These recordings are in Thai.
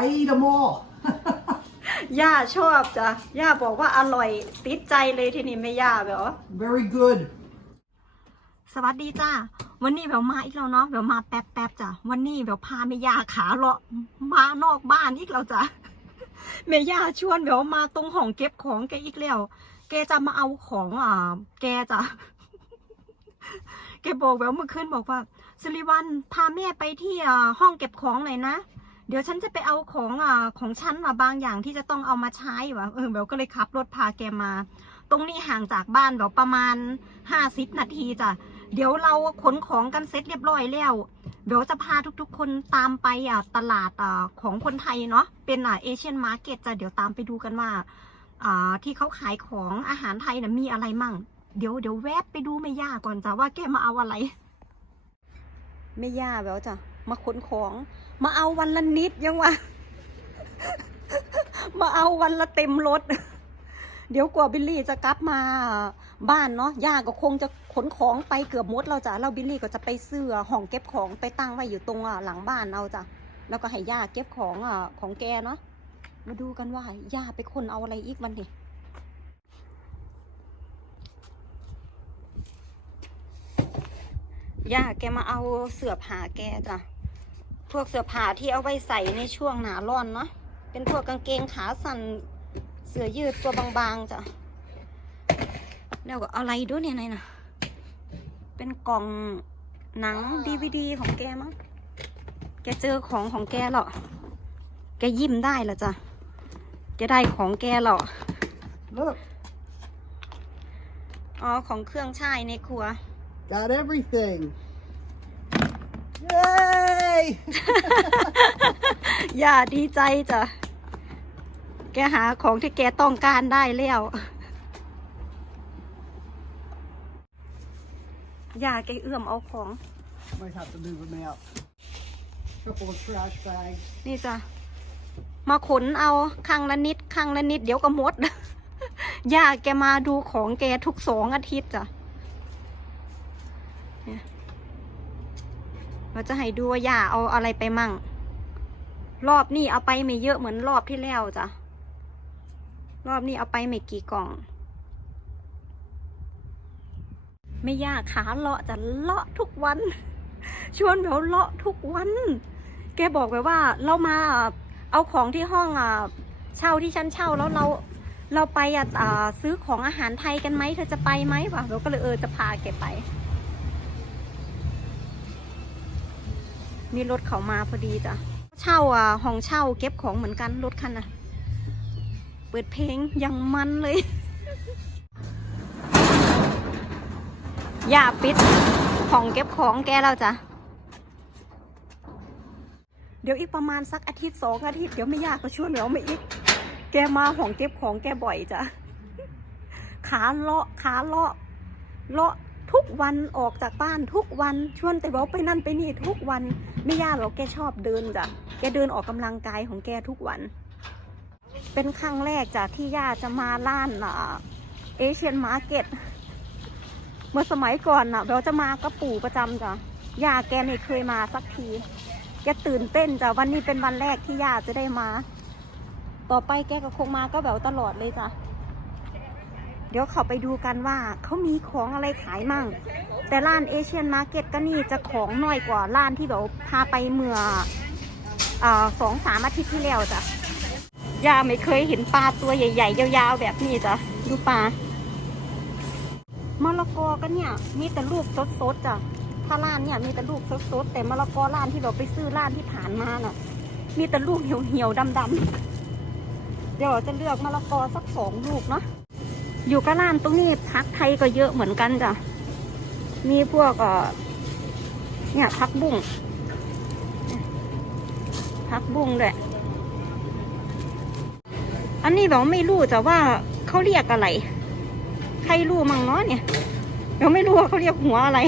I eat them all. ย่าชอบจ้ะ ย่าบอกว่าอร่อยติดใจเลยทีนี้ไม่ย่าแบบว่า Very good. สวัสดีจ้าวันนี้แบบมาอีกแล้วเนาะแบบมาแป๊บแป๊บๆจ้ะวันนี้แบบพาเมย่าขาเลาะมานอกบ้านอีกแล้วจ้ะเมย่าชวนแบบมาตรงห้องเก็บของแกอีกแล้ว แกจะมาเอาของอ่า แกจ้ะแกบอกแบบเมื่อคืนบอกว่าสิริวันพาแม่ไปที่อ่าห้องเก็บของหน่อยนะ เดี๋ยวฉันจะไปเอาของอ่าของฉันมาบางอย่างที่จะต้องเอามาใช้ว่ะเออแบบก็เลยขับรถพาแกมา ตรงนี้ห่างจากบ้านแบบประมาณห้าสิบนาทีจ้ะเดี๋ยวเราขนของกันเสร็จเรียบร้อยแล้วเดี๋ยวจะพาทุกๆ คนตามไปอะตลาดอ่าของคนไทยเนาะเป็นอะเอเชียนมาร์เก็ตจ้ะเดี๋ยวตามไปดูกันว่าอ่าที่เขาขายของอาหารไทยน่ะมีอะไรมั่ง เดี๋ยวเดี๋ยวแวบไปดูแม่ย่าก่อนจ้ะว่าแกมาเอาอะไรแม่ย่าแบบจ้ะมาขนของ มาเอาวันละนิดยังวะ มาเอาวันละเต็มรถ เดี๋ยวกว่าบิลลี่จะกลับมาบ้านเนาะย่าก็คงจะขนของไปเกือบหมดเราจ้ะเราบิลลี่ก็จะไปเสื้อห้องเก็บของไปตั้งไว้อยู่ตรงหลังบ้านเอาจ้ะแล้วก็ให้ย่าเก็บของอะของแกเนาะมาดูกันว่าย่าไปคนเอาอะไรอีกวันนี้ย่าแกมาเอาเสื้อผ้าแกจ้ะ พวกเสื้อผ้าที่เอาไว้ใส่ในช่วงหนาร้อนเนาะเป็นพวกกางเกงขาสั้นเสื้อยืดตัวบางๆจ้ะแล้วก็อะไรด้วยเนี่ยนายนะเป็นกล่องหนังดีวดีของแกมั้งแกเจอของของแกเหรอแกยิ้มได้เหรอจ้ะแกได้ของแกเหรอ Look, อ๋อของเครื่องใช้ในครัว got everything. Yay! อย่าดีใจจ้ะ แกหาของที่แกต้องการได้แล้วอย่าแกเอื้อมเอาของ Might have to move them out. Couple of trash bags. นี่จ้ะ มาขนเอาครั้งละนิดครั้งละนิด เดี๋ยวก็หมด ย่าแกมาดูของแกทุกสองอาทิตย์จ้ะเนี่ย เราจะให้ดูว่าย่าเอาอะไรไปมั่ง รอบนี้เอาไปไม่เยอะเหมือนรอบที่แล้วจ้ะ รอบนี้เอาไปไม่กี่กล่อง ไม่ยากขาเลาะจะเลาะทุกวัน ชวนแบบเลาะทุกวัน แกบอกไปว่าเรามาเอาของที่ห้องอะเช่าที่ฉันเช่าแล้วเราเราไปอะซื้อของอาหารไทยกันไหมเธอจะไปไหมวะเราก็เลยเออจะพาแกไป มีรถเขามาพอดีจ้ะ เช่าอะห้องเช่าเก็บของเหมือนกันรถคันน่ะ เปิดเพลงยังมันเลย อย่าปิดของเก็บของแกแล้วจ้ะ เดี๋ยวอีกประมาณสักอาทิตย์สองอาทิตย์เดี๋ยวไม่ยากก็ช่วนเหมียวมาอีก แกมาห้องเก็บของแกบ่อยจ้ะ ขาเลาะขาเลาะเลาะทุกวันออกจากบ้านทุกวันชวนแต่บอกไปนั่นไปนี่ทุกวัน ไม่ยากหรอกแกชอบเดินจ้ะแกเดินออกกำลังกายของแกทุกวัน เป็นครั้งแรกจ้ะที่ย่าจะมาล้านอเอเชียนมาร์เก็ตเมื่อสมัยก่อนน่ะเราจะมากับปู่ประจำจ้ะย่าแกไม่เคยมาสักที แกตื่นเต้นจ้ะวันนี้เป็นวันแรกที่ย่าจะได้มา ต่อไปแกก็คงมาก็แบบตลอดเลยจ้ะเดี๋ยวเขาไปดูกันว่าเขามีของอะไรขายมั่ง แต่ร้านเอเชียนมาร์เก็ตก็นี่จะของน้อยกว่าร้านที่แบบพาไปเมื่ออสองสามอาทิตย์ที่แล้วจ้ะย่าไม่เคยเห็นปลาตัวใหญ่ ๆ ยาวๆแบบนี้จ้ะดูปลามะละกอก็เนี่ย มีแต่ลูกสดๆจ้ะถ้าร้านเนี่ยมีแต่ลูกสดๆแต่มะละกอร้านที่เราไปซื้อร้านที่ผ่านมาน่ะ มีแต่ลูกเหี่ยวๆดำๆเดี๋ยวเราจะเลือกมะละกอสักสองลูกเนาะอยู่กับร้านตรงนี้พักไทยก็เยอะเหมือนกันจ้ะ มีพวกเนี่ยพักบุ้งพักบุ้งด้วย อันนี้เราไม่รู้แต่ว่าเขาเรียกอะไร ใครรู้มั่งเนาะเนี่ยเราไม่รู้ว่าเขาเรียกหัวอะไร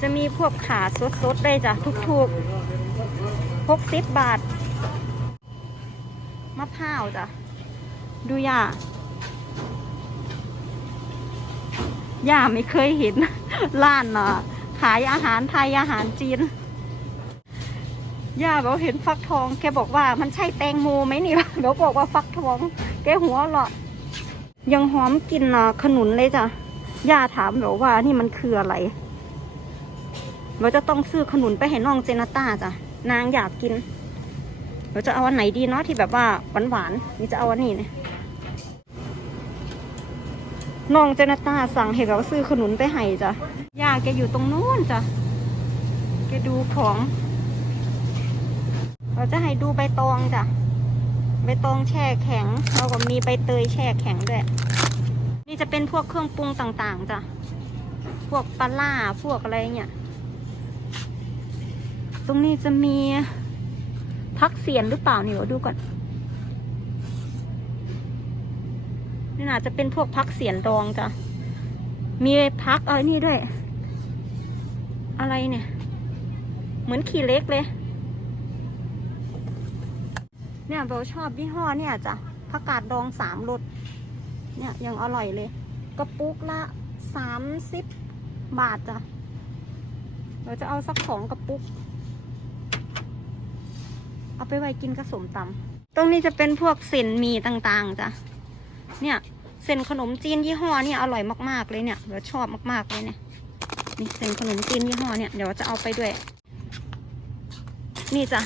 จะมีพวกขาสดๆได้จ้ะทุกๆหกสิบบาท มะพร้าวจ้ะ ดูย่า ย่าไม่เคยเห็นร้านอะขายอาหารไทยอาหารจีน ย่าบอกเห็นฟักทอง แกบอกว่ามันใช่แตงโมไหมนี่วะเดี๋ยวบอกว่าฟักทอง แกหัวเราะยังหอมกลินอะขนุนเลยจ้ะ ย่าถามแบบว่านี่มันคืออะไร เราจะต้องซื้อขนุนไปให้น้องเจนาต้าจ้ะ นางอยากกิน เราจะเอาอันไหนดีเนาะที่แบบว่าหวานๆนี่จะเอาอันนี้เนี่ย น้องเจนาตาสั่งให้แบบว่าซื้อขนุนไปให้จ้ะย่าแกอยู่ตรงนู้นจ้ะ แกดูของ เราจะให้ดูใบตองจ้ะ ใบตองแช่แข็งแล้วก็มีใบเตยแช่แข็งด้วย นี่จะเป็นพวกเครื่องปรุงต่างๆจ้ะ พวกปลาล่าพวกอะไรเนี่ย ตรงนี้จะมีพักเสียนหรือเปล่านี่เดี๋ยดูก่อน นี่น่าจะเป็นพวกพักเสียนดองจ้ะ มีพักเออนี่ด้วย อะไรเนี่ย เหมือนขี่เล็กเลย เนี่ยเบลชอบยี่ห้อเนี่ยจ้ะผักกาดดองสามรสเนี่ยยังอร่อยเลย กระปุกละสามสิบบาทจ้ะ เราจะเอาสักสองกระปุก เอาไปไว้กินกระสมตำตรงนี้จะเป็นพวกเส้นหมีต่างๆจ้ะ เนี่ยเส้นขนมจีนยี่ห้อเนี่ยอร่อยมากๆเลยเนี่ยเดี๋ยวชอบมากๆเลยเนี่ยนี่เส้นขนมจีนยี่ห้อเนี่ยเดี๋ยวจะเอาไปด้วย นี่จ้ะ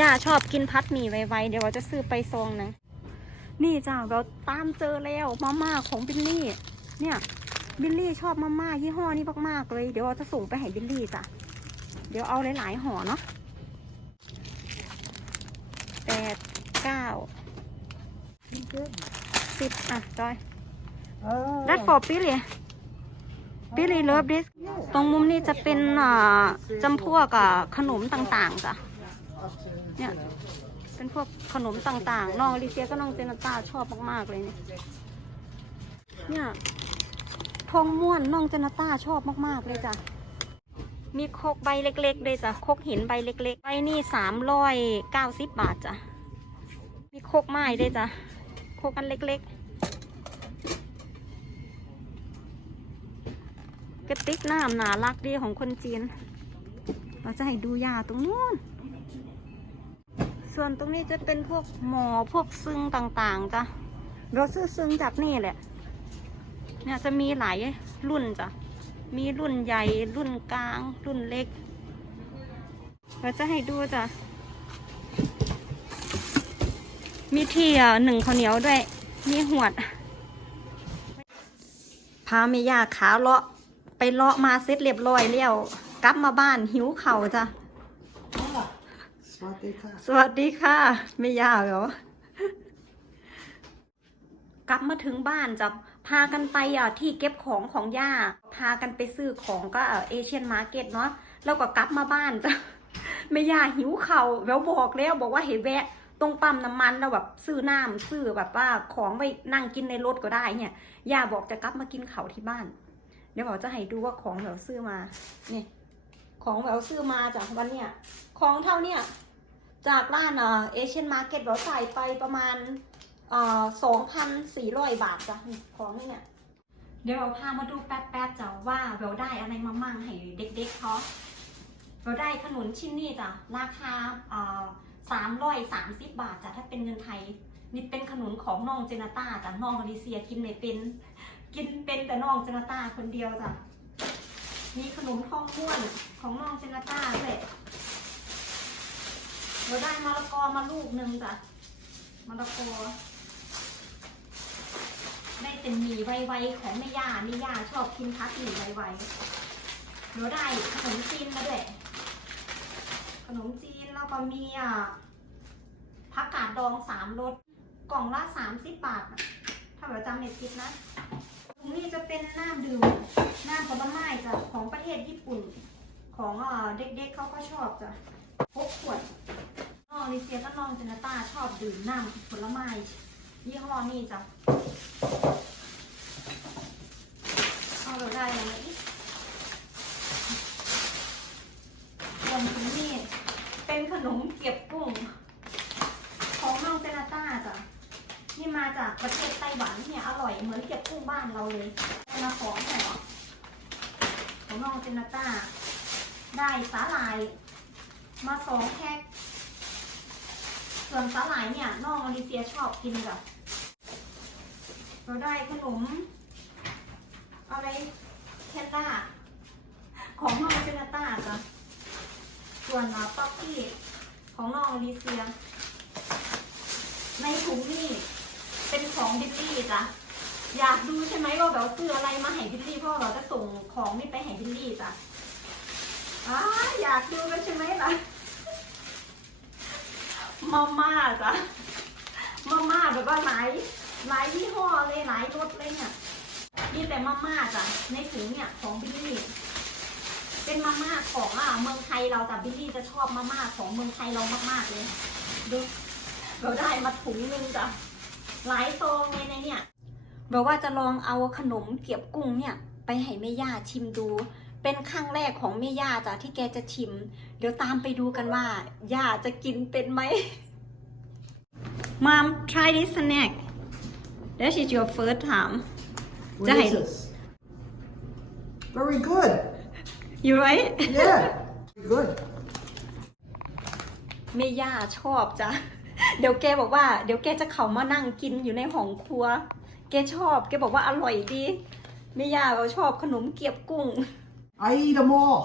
ย่าชอบกินพัดหมี่ไวๆเดี๋ยวจะซื้อไปซองนึงนี่จ้ะเราตามเจอแล้วมาม่าของบิลลี่ เนี่ยบิลลี่ชอบมาม่ายี่ห้อนี้มากๆเลย เดี๋ยวเราจะส่งไปให้บิลลี่จ้ะเดี๋ยวเอาหลายๆห่อเนาะแปดเก้า Good. สิบอะจอย Oh. รัดฟอร์ปิลี่ปิลี่เลิฟดิสตรงมุมนี้จะเป็นอ่าจำพวกอะขนมต่างๆจ้ะเนี่ยเป็นพวกขนมต่างๆ น้องอลิเซียก็น้องเจนาต้าชอบมากๆเลยเนี่ยเนี่ยทองม้วนน้องเจนาต้าชอบมากๆเลยจ้ะมีโคกใบเล็กๆเลยจ้ะโคกหินใบเล็กๆใบนี่สามร้อยเก้าสิบบาทจ้ะมีโคกไม้ด้วยจ้ะ โคกอันเล็กๆกระติกน้ำหนารักดีของคนจีน เราจะให้ดูยาตรงนู้น ส่วนตรงนี้จะเป็นพวกหมอพวกซึ่งต่างๆจ้ะเราซื้อซึ่งจากนี่แหละ เนี่ยจะมีหลายรุ่นจ้ะ มีรุ่นใหญ่รุ่นกลางรุ่นเล็ก เราจะให้ดูจ้ะ มีที่หนึ่งข้าวเหนียวด้วย มีหวด พาเมียาขาเลาะ ไปเลาะมาเสร็จเรียบร้อยแล้วกลับมาบ้านหิวเข่าจ้ะ Ah. Swadika. สวัสดีค่ะไม่ยาเหรอกลับมาถึงบ้านจ้ะพากันไปอะที่เก็บของของย่า พากันไปซื้อของก็เอเชียนมาร์เก็ตเนาะแล้วก็กลับมาบ้านจ้ะไม่ย่าหิวเขา่าวแววบอกแล้วบอกว่าเห็นแวะ ตรงปั๊มน้ำมันแล้วแบบซื้อน้ำซื้อแบบว่าของไว้นั่งกินในรถก็ได้เนี่ยย่าบอกจะกลับมากินเขาที่บ้าน เดี๋ยวบอกจะให้ดูว่าของแววซื้อมา เนี่ย ของแววซื้อมาจากวันเนี่ย ของเท่าเนี่ยจากร้านเอเชียนมาร์เก็ตเราจ่ไปประมาณสองพันสี่ร้อยบาทจ้ะของเนี่ยเดี๋ยวเราพามาดูแป๊บๆจ้ะว่าเราได้อะไรมามั่งให้เด็กๆเขาเราได้ขนุนชิ้นนี้จ้ะราคา สามร้อยสามสิบบาทจ้ะถ้าเป็นเงินไทย นี่เป็นขนุนของน้องเจนาตาจ้ะน้องอลิเซียกินไม่เป็น กินเป็นแต่น้องเจนาตาคนเดียวจ้ะมีขนมทองม้วนของน้องเจนาตาด้วยเราได้มะละกอมาลูกหนึ่งจ้ะมะละกอได้เป็นหมี่ไวๆของแม่ย่าแม่ย่าชอบกินพัดหมี่ไวๆเราได้ขนมจีนมาด้วยขนมจีน ก็มีอะผักกาดดองสามรสกล่องละสามสิบบาท ถ้าเราจำไม่ผิดนะตรงนี้จะเป็นน้ำดื่มน้ำผลไม้จ้ะของประเทศญี่ปุ่น ของอ่าเด็กๆเขาก็ชอบจ้ะพกขวดน้องลิเซียกับน้องเจนต้าชอบดื่มน้ำผลไม้ยี่ห้อนี้จ้ะเอาเราได้อะไรอีกรวมถึงนี่เป็ นขนมเก็บกุ้ง ของน้องเจนาต้าจ้ะนี่มาจากประเทศไต้หวันเนี่ยอร่อยเหมือนเก็บกุ้งบ้านเราเลยมาของแถวของน้องเจนาต้า ได้สาหร่าย มาสองแพ็คส่วนสาหร่ายเนี่ยน้องอลิเซียชอบกินจ้ะเราได้ขนมอะไรแคนด้าของน้องเจนาต้าจ้ะส่วนป๊อปปี้ ของน้องอลิเซีย ในถุงนี่เป็นของบิลลี่จ้ะอยากดูใช่ไหมว่าแบบซื้ออะไรมาให้บิลลี่เพราะเราจะส่งของนี่ไปให้บิลลี่จ้ะอ้าอยากดูแล้วใช่ไหมล่ะมาม่าจ้ะมาม่าแบบว่าหลายหลายยี่ห้อเลยหลายรสเลยเนี่ยมีแต่มาม่าจ้ะในถุงเนี่ยของบิลลี่ เป็นมาม่าของอะเมืองไทยเราจ้ะบิลลี่จะชอบมาม่าของเมืองไทยเรามากๆเลยดูเราได้มาถุงหนึงจ้ะหลายซองเลยในเนี่ยแบบว่าจะลองเอาขนมเกี๊ยบกุ้งเนี่ย ไปให้แม่ย่าชิมดู เป็นครั้งแรกของแม่ย่าจ้ะที่แกจะชิม เดี๋ยวตามไปดูกันว่าย่าจะกินเป็นไหม Mom try this snack That is your first time What Jai. is this? Very good. You right Yeah. Very good. แม่ย่าชอบจ้ะ เดี๋ยวแกบอกว่า เดี๋ยวแกจะเข้ามานั่งกินอยู่ในห้องครัว แกชอบ แกบอกว่าอร่อยดีแม่ย่าเราชอบขนมเกี๊ยบกุ้ง I eat them all.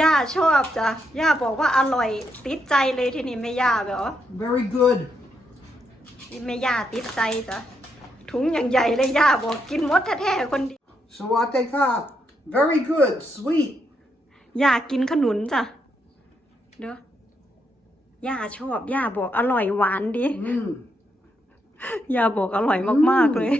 ย่าชอบจ้ะ ย่าบอกว่าอร่อย ติดใจเลยทีนี้แม่ย่าแบบว่า Very good. แม่ย่าติดใจจ้ะ ถุงอย่างใหญ่เลยย่าบอกกินหมดแท้ๆคนเดียว So what they got? Very good. Sweet. ย่ากินขนุนจ้ะ เด้อย่าชอบ ย่าบอกอร่อยหวานดี Mm. ย่าบอกอร่อยมาก ๆ เลย